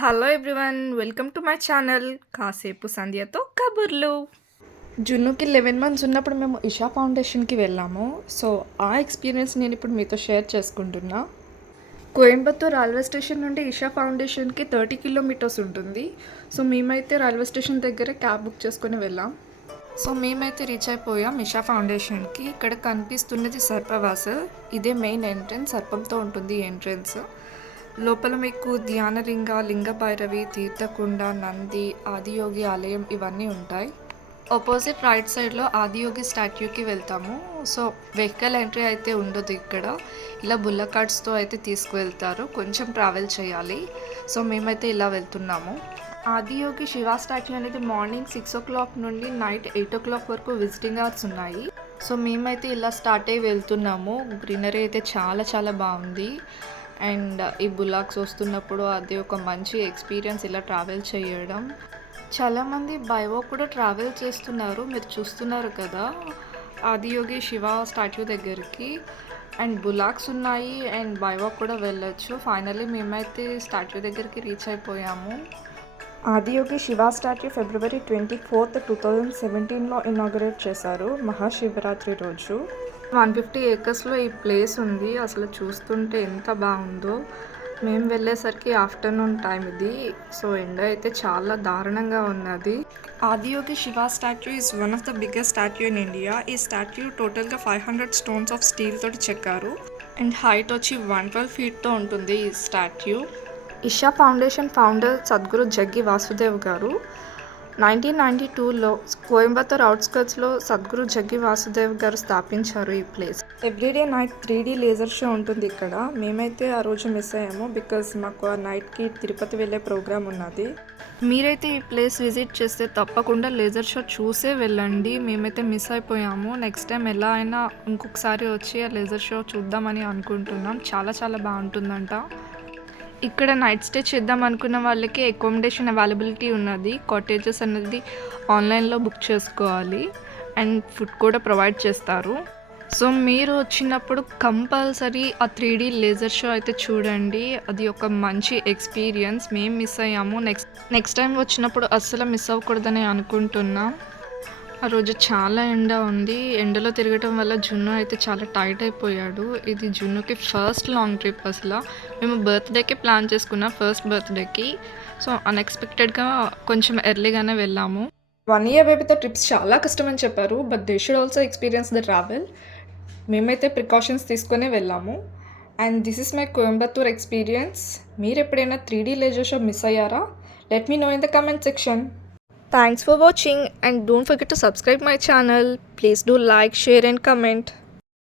Hello everyone, welcome to my channel కాసేపు సంధ్యతో కబుర్లు. జున్నుకి 11 months ఉన్నప్పుడు మేము ఇషా ఫౌండేషన్కి వెళ్ళాము. సో ఆ ఎక్స్పీరియన్స్ నేను ఇప్పుడు మీతో షేర్ చేసుకుంటున్నా. కోయంబత్తూర్ రైల్వే స్టేషన్ నుండి ఇషా ఫౌండేషన్కి 30 కిలోమీటర్స్ ఉంటుంది. సో మేమైతే రైల్వే స్టేషన్ దగ్గర క్యాబ్ బుక్ చేసుకొని వెళ్ళాం. సో మేమైతే రీచ్ అయిపోయాం ఇషా ఫౌండేషన్కి. ఇక్కడ కనిపిస్తున్నది సర్పవాసల్. ఇదే మెయిన్ ఎంట్రన్స్, సర్పంతో ఉంటుంది ఎంట్రన్స్. లోపల మీకు ధ్యానలింగ, లింగ భైరవి, తీర్థకుండ, నంది, ఆదియోగి ఆలయం ఇవన్నీ ఉంటాయి. ఆపోజిట్ రైట్ సైడ్లో ఆదియోగి స్టాట్యూకి వెళ్తాము. సో వెహికల్ ఎంట్రీ అయితే ఉండదు ఇక్కడ. ఇలా బుల్ల కార్డ్స్తో అయితే తీసుకువెళ్తారు, కొంచెం ట్రావెల్ చేయాలి. సో మేమైతే ఇలా వెళ్తున్నాము. ఆదియోగి శివ స్టాట్యూ అనేది మార్నింగ్ 6 o'clock నుండి నైట్ 8 o'clock వరకు విజిటింగ్ అవర్స్ ఉన్నాయి. సో మేమైతే ఇలా స్టార్ట్ అయ్యి వెళ్తున్నాము. గ్రీనరీ అయితే చాలా చాలా బాగుంది. అండ్ ఈ బుల్లాక్స్ వస్తున్నప్పుడు అది ఒక మంచి ఎక్స్పీరియన్స్ ఇలా ట్రావెల్ చేయడం. చాలామంది బై వాక్ కూడా ట్రావెల్ చేస్తున్నారు, మీరు చూస్తున్నారు కదా ఆదియోగి శివ స్టాట్యూ దగ్గరికి. అండ్ బుల్లాక్స్ ఉన్నాయి అండ్ బై వాక్ కూడా వెళ్ళొచ్చు. ఫైనల్లీ మేమైతే స్టాట్యూ దగ్గరికి రీచ్ అయిపోయాము. Adiyogi Shiva statue February 24th, 2017లో ఇనాగరేట్ చేశారు, మహాశివరాత్రి రోజు. 150 acresలో ఈ ప్లేస్ ఉంది. అసలు చూస్తుంటే ఎంత బాగుందో. మేము వెళ్ళేసరికి ఆఫ్టర్నూన్ టైం ఇది. సో ఎండ అయితే చాలా దారుణంగా ఉన్నది. Adiyogi Shiva statue is one of the biggest statue in India. ఈ స్టాట్యూ టోటల్గా 500 స్టోన్స్ ఆఫ్ స్టీల్ తోటి చెక్కారు. అండ్ హైట్ వచ్చి 112 feetతో ఉంటుంది ఈ statue. Isha Foundation founder Sadhguru Jaggi Vasudev గారు 1992లో కోయంబత్తూర్ అవుట్స్కట్స్లో సద్గురు జగ్గి వాసుదేవ్ గారు స్థాపించారు ఈ place. Everyday night 3D laser show ఉంటుంది ఇక్కడ. మేమైతే ఆ రోజు మిస్ అయ్యాము, బికాజ్ మాకు ఆ నైట్కి తిరుపతి వెళ్ళే ప్రోగ్రామ్ ఉన్నది. మీరైతే ఈ ప్లేస్ విజిట్ చేస్తే తప్పకుండా లేజర్ షో చూసే వెళ్ళండి. మేమైతే మిస్ అయిపోయాము. నెక్స్ట్ టైం ఎలా అయినా ఇంకొకసారి వచ్చి ఆ లేజర్ షో చూద్దామని అనుకుంటున్నాం. చాలా చాలా బాగుంటుందంట. ఇక్కడ నైట్ స్టే చేద్దాం అనుకున్న వాళ్ళకి అకామిడేషన్ అవైలబిలిటీ ఉన్నది. కాటేజెస్ అనేది ఆన్లైన్లో బుక్ చేసుకోవాలి అండ్ ఫుడ్ కూడా ప్రొవైడ్ చేస్తారు. సో మీరు వచ్చినప్పుడు కంపల్సరీ ఆ 3D లేజర్ షో అయితే చూడండి. అది ఒక మంచి ఎక్స్పీరియన్స్. మేము మిస్ అయ్యాము. నెక్స్ట్ టైం వచ్చినప్పుడు అస్సలు మిస్ అవ్వకూడదని అనుకుంటున్నాం. ఆ రోజు చాలా ఎండ ఉంది. ఎండలో తిరగటం వల్ల జున్ను అయితే చాలా టైట్ అయిపోయాడు. ఇది జున్నుకి ఫస్ట్ లాంగ్ ట్రిప్. అసలు మేము బర్త్డేకి ప్లాన్ చేసుకున్నాం, ఫస్ట్ బర్త్డేకి. సో అన్ఎక్స్పెక్టెడ్గా కొంచెం ఎర్లీగానే వెళ్ళాము. 1 year బేబీతో ట్రిప్స్ చాలా కష్టం అని చెప్పారు, but they should also experience the travel. మేమైతే ప్రికాషన్స్ తీసుకునే వెళ్ళాము. And this is my Coimbatore experience. మీరు ఎప్పుడైనా 3D లేజర్ షో మిస్ అయ్యారా? Let me know in the comment section. Thanks for watching and don't forget to subscribe my channel. Please do like, share and comment.